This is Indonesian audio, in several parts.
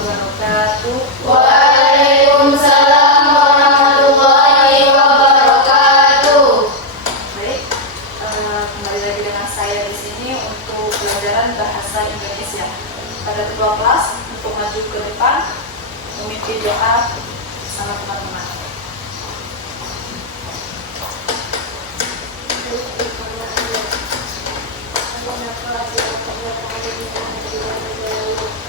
wabarakatuh. Waalaikumsalam warahmatullahi wabarakatuh. Baik, kembali lagi dengan saya di sini untuk pelajaran bahasa Indonesia. Pada ketua kelas untuk maju ke depan memimpin doa bersama teman-teman.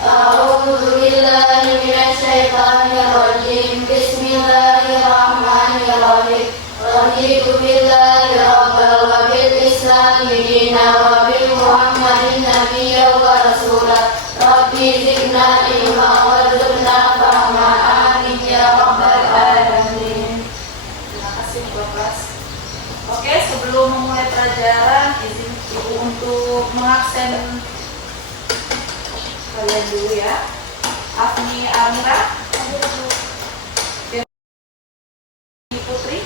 A'udzu billahi minasyaitonir rajim. Bismillahirrahmanirrahim. Raditu billahi rabban wa bil islami dinan wa bi Muhammadin nabiyyan wa rasulan. Rabbi zidna ilma warzuqna fahma. Amin ya rabbal alamin. Terima kasih ketua kelas. Oke, sebelum memulai pelajaran, izin Ibu untuk mengabsen kalian dulu ya. Afni Amira, Putri,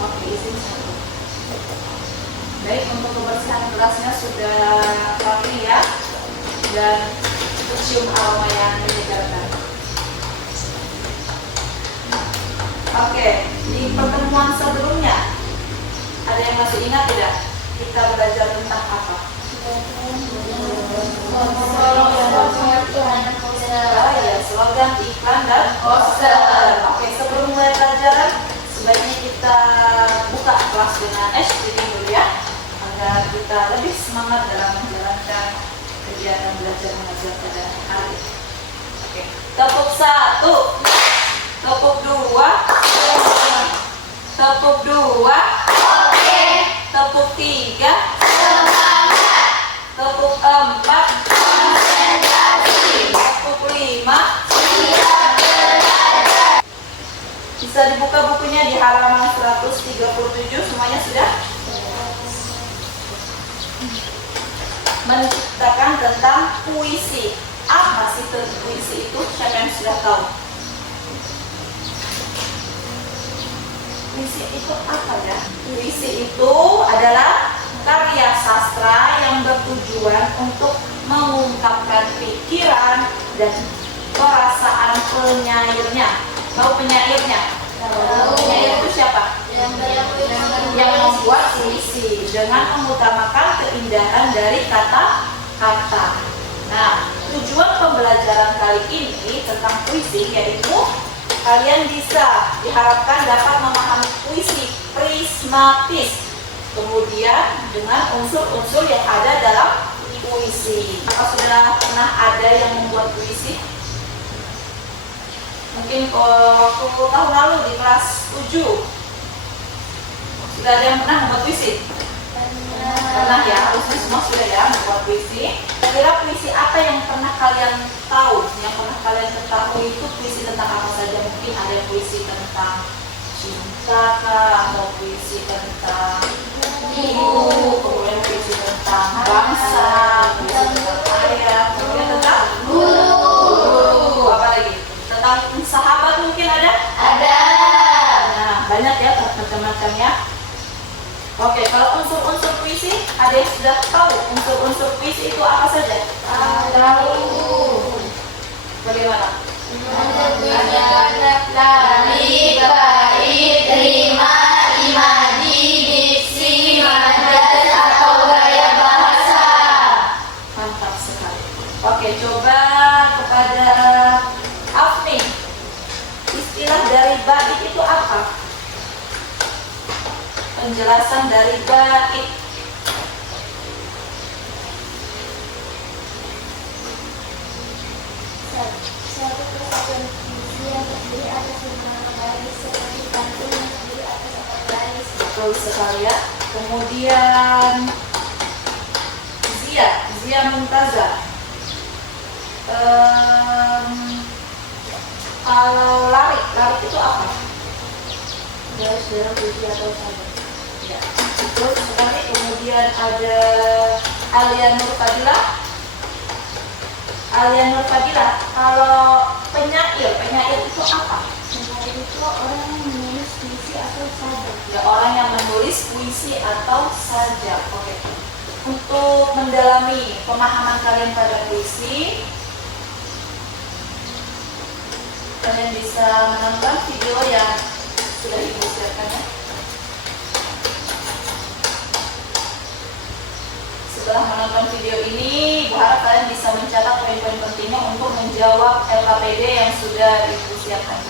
oke, izin satu. Baik, untuk kebersihan kelasnya sudah rapi ya, dan cium aroma yang menyegarkan. Oke, di pertemuan sebelumnya ada yang masih ingat tidak? Kita belajar tentang apa? Slogan iklan dan poster. Oke, sebelum mulai pelajaran sebaiknya kita buka kelas dengan reading dulu ya, agar kita lebih semangat dalam menjalankan kegiatan belajar mengajar pada hari ini. Oke, tepuk 1, tepuk 2, tepuk 2, tepuk 3, tepuk 4, tepuk 5. Bisa dibuka bukunya di halaman 137. Semuanya sudah? Menciptakan tentang puisi. Apa sih puisi itu? Siapa yang sudah tahu? Puisi itu apa ya? Puisi itu adalah karya sastra yang bertujuan untuk mengungkapkan pikiran dan perasaan penyairnya. Tahu penyairnya? Penyair itu siapa? Yang membuat puisi dengan mengutamakan keindahan dari kata-kata. Nah, tujuan pembelajaran kali ini tentang puisi yaitu kalian bisa diharapkan dapat memahami puisi prismatis, kemudian dengan unsur-unsur yang ada dalam puisi. Apakah sudah pernah ada yang membuat puisi? Mungkin waktu tahun lalu di kelas 7 sudah ada yang pernah membuat puisi? Pernah ya, harusnya semua sudah ya membuat puisi. Kira puisi apa yang pernah kalian tahu? Yang pernah kalian ketahui itu puisi tentang apa saja? Mungkin ada puisi tentang cinta atau puisi tentang ibu, kemudian puisi tentang bangsa, puisi tentang ayah, kemudian tentang guru, apa lagi? Tentang sahabat mungkin ada? Ada. Nah, banyak ya macam-macamnya. Oke, kalau unsur-unsur puisi, ada yang sudah tahu unsur-unsur puisi itu apa saja? Tahu. Bagaimana? Lari, bait, rima, imadi, diksi, madas, atau gaya bahasa. Mantap sekali. Oke, coba kepada Afni. Istilah dari bait itu apa? Penjelasan dari bait. Suatu kesatuan puisi yang terdiri atas 5 baris seperti pantun yang terdiri atas 4 baris. Betul sekali ya. Kemudian Zia Muntaza. Kalau lari itu apa? Baris dalam puisi atau sabda. Ya, betul sekali. Kemudian ada Alia Nur Fadila. Kalau penyair itu apa? Penyair itu orang yang menulis puisi atau sabda. Ya, orang yang menulis puisi atau sajak. Oke. untuk mendalami pemahaman kalian pada puisi, kalian bisa menonton video yang sudah Ibu siapkan ya. Setelah menonton video ini, Ibu harap kalian bisa mencatat poin-poin pentingnya untuk menjawab LKPD yang sudah Ibu siapkan.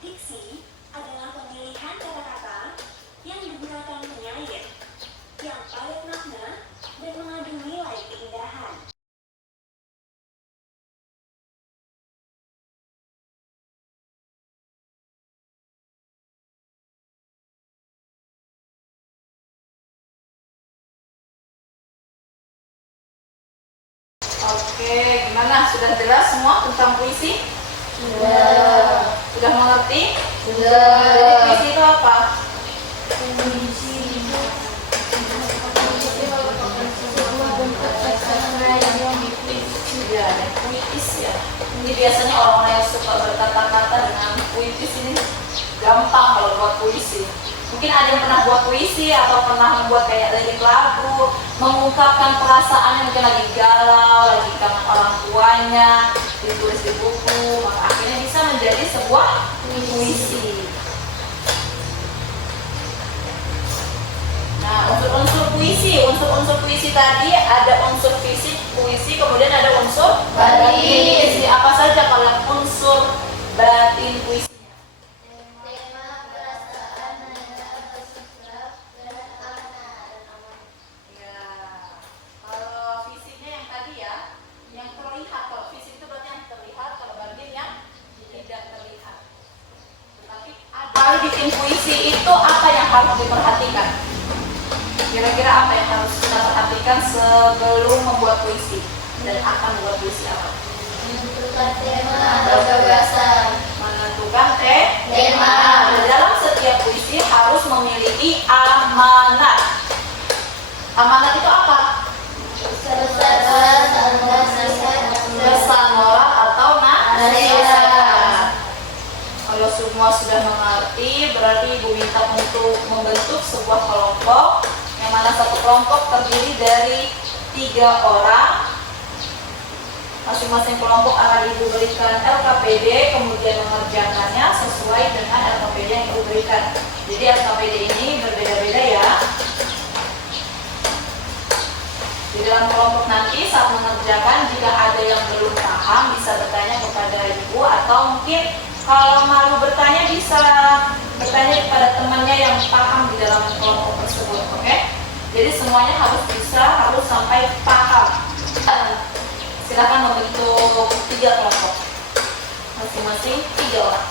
Diksi adalah pemilihan kata-kata yang digunakan penyair, yang padat makna dan mengandung nilai keindahan. Oke, gimana? Sudah jelas semua tentang puisi? Sudah mengerti? Jadi puisi itu apa? Ya, ada puitis ya. Ini biasanya orang-orang yang suka berkata-kata dengan puitis ini gampang kalau buat puisi. Mungkin ada yang pernah buat puisi atau pernah membuat kayak lirik lagu, mengungkapkan perasaan yang mungkin lagi galau, lagi kangen orang tuanya, ditulis di buku, maka akhirnya bisa menjadi sebuah puisi. Nah, unsur-unsur puisi tadi ada unsur fisik puisi, kemudian ada unsur batin puisi. Apa saja kalau unsur batin puisi? Kalau bikin puisi itu apa yang harus diperhatikan? Kira-kira apa yang harus kita perhatikan sebelum membuat puisi dan akan membuat puisi apa? Menentukan tema atau gagasan. Menentukan tema. Tema. Dalam setiap puisi harus memiliki amanat. Amanat itu apa? Pesan moral atau nasihat. Kalau semua sudah mengerti, berarti Ibu minta untuk membentuk sebuah kelompok, yang mana satu kelompok terdiri dari 3 orang. Masing-masing kelompok akan Ibu berikan LKPD, kemudian mengerjakannya sesuai dengan LKPD yang Ibu berikan. Jadi LKPD ini berbeda-beda ya. Di dalam kelompok nanti saat mengerjakan, jika ada yang belum paham bisa bertanya kepada Ibu, atau mungkin kalau malu bertanya bisa bertanya kepada temannya yang paham di dalam kelompok tersebut, oke? Jadi semuanya harus sampai paham. Silakan membentuk 3 kelompok, masing-masing 3 orang.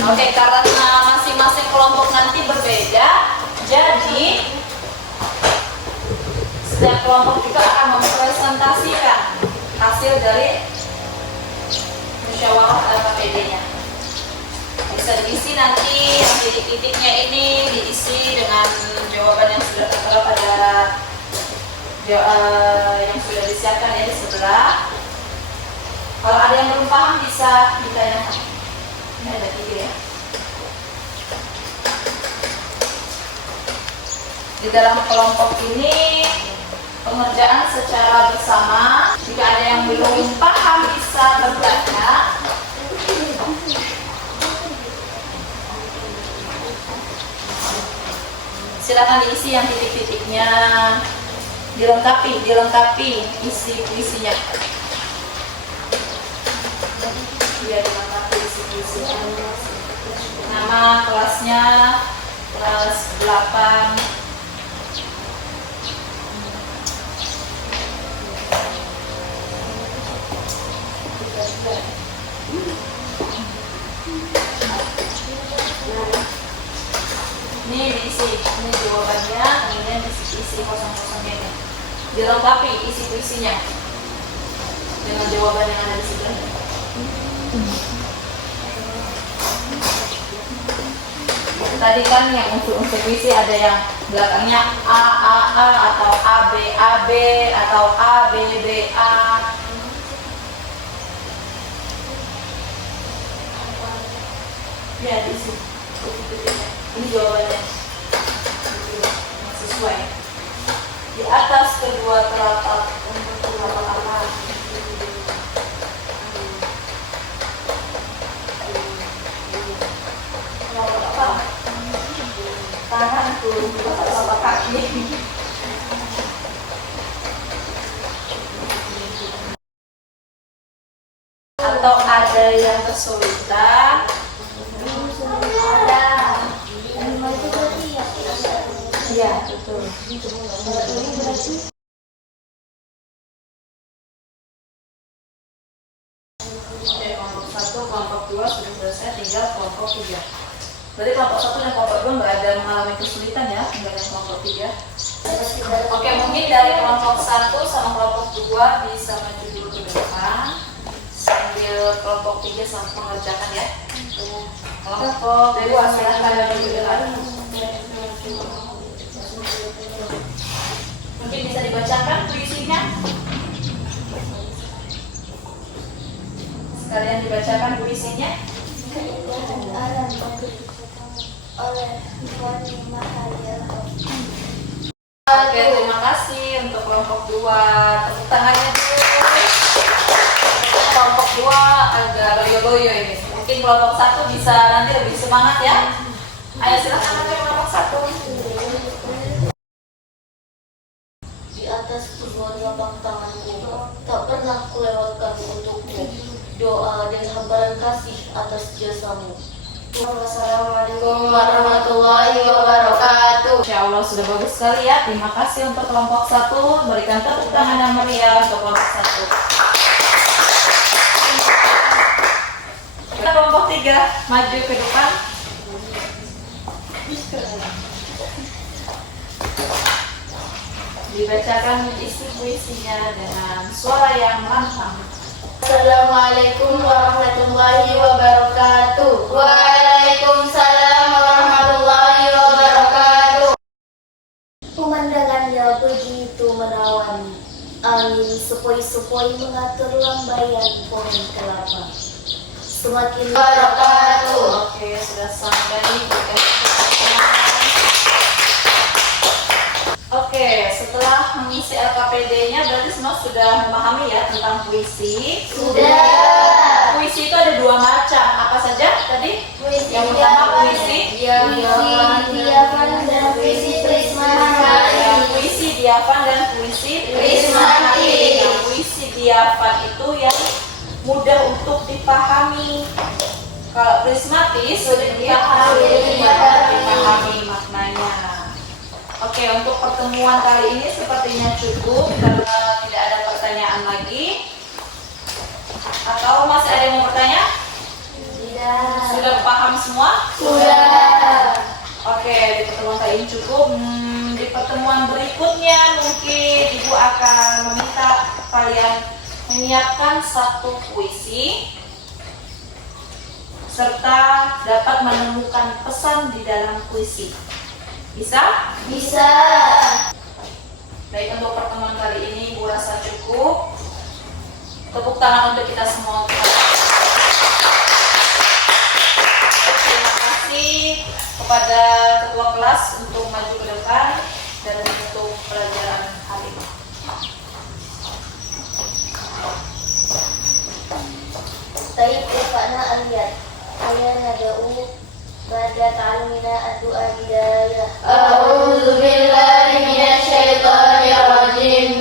Oke, karena masing-masing kelompok nanti berbeda, jadi setiap kelompok juga akan mempresentasikan hasil dari musyawarah LKPD-nya. Bisa diisi nanti yang titik-titiknya ini diisi dengan jawaban yang sudah tertera pada yang sudah disiapkan ya di sebelah. Kalau ada yang belum paham bisa ditanyakan. Ini ada 3 ya. Di dalam kelompok ini pengerjaan secara bersama. Jika ada yang belum paham bisa bertanya. Silakan diisi yang titik-titiknya, dilengkapi isi puisinya. Biar dilengkapi isi puisinya. Nama kelasnya kelas 8. Ini diisi, ini jawabannya, kemudian isi kosong-kosongnya ini. Dilengkapi isi puisinya dengan jawaban yang ada di sebelahnya. Tadi kan yang unsur-unsur puisi ada yang belakangnya A atau A B atau A B A. Ya di sini. Ini jawabannya. Sesuai. Di atas kedua telapak untuk telapak apa? Tangan tuh, telapak kaki. Atau ada yang kesulitan? Iya, betul. Oke, kelompok 1, kelompok 2 sudah selesai, tinggal kelompok 3. Berarti kelompok 1 dan kelompok 2 nggak ada mengalami kesulitan ya, tinggal yang kelompok 3. Oke, mungkin dari kelompok 1 sama kelompok 2 bisa maju dulu ke depan sambil kelompok 3 sama mengerjakan ya. Kelompok 2 silahkan maju ke depan. Mungkin bisa dibacakan puisinya. Sekalian dibacakan puisinya. Oke, terima kasih untuk kelompok 2. Tepuk tangannya dulu. Kelompok 2 agak loyo-loyo ini. Mungkin kelompok 1 bisa nanti lebih semangat ya. Ayo silakan untuk kelompok 1. Di atas kedua telapak tanganku, tak pernah kulewatkan untukmu doa dan hamparan kasih atas jasamu. Wassalamualaikum warahmatullahi wabarakatuh. Insya Allah sudah bagus sekali ya. Terima kasih untuk kelompok 1. Berikan tepuk tangan yang meriah untuk kelompok 1. Kita kelompok 3 maju ke depan. Dibacakan isi puisinya dengan suara yang lantang. Assalamualaikum warahmatullahi wabarakatuh. Waalaikumsalam warahmatullahi wabarakatuh. Pemandangannya begitu menawan. Angin sepoi-sepoi mengatur lambaian pohon kelapa. Semakin wabarakatuh. Oke, sudah sampai. Oke, setelah mengisi LKPD-nya berarti semua sudah memahami ya tentang puisi. Sudah. Puisi itu ada 2 macam. Apa saja tadi? Yang pertama puisi diafan dan puisi prismatik. Puisi diafan dan puisi Prismatik. Yang puisi diafan itu yang mudah untuk dipahami. Kalau prismatis sulit dipahami maknanya. Oke, untuk pertemuan kali ini sepertinya cukup karena tidak ada pertanyaan lagi. Atau masih ada yang mau bertanya? Tidak. Sudah paham semua? Sudah. Oke, di pertemuan kali ini cukup. Di pertemuan berikutnya mungkin Ibu akan meminta kalian menyiapkan 1 puisi serta dapat menemukan pesan di dalam puisi. Bisa? Bisa. Baik, untuk pertemuan kali ini Ibu rasa cukup. Tepuk tangan untuk kita semua. Terima kasih kepada ketua kelas untuk maju ke depan dan menutup pelajaran hari ini. Taib irfa'na al-yad. Ayah nada'u Bada ta'alumina ad-du'a bidayah. A'udzu billahi minasyaitonir rajim.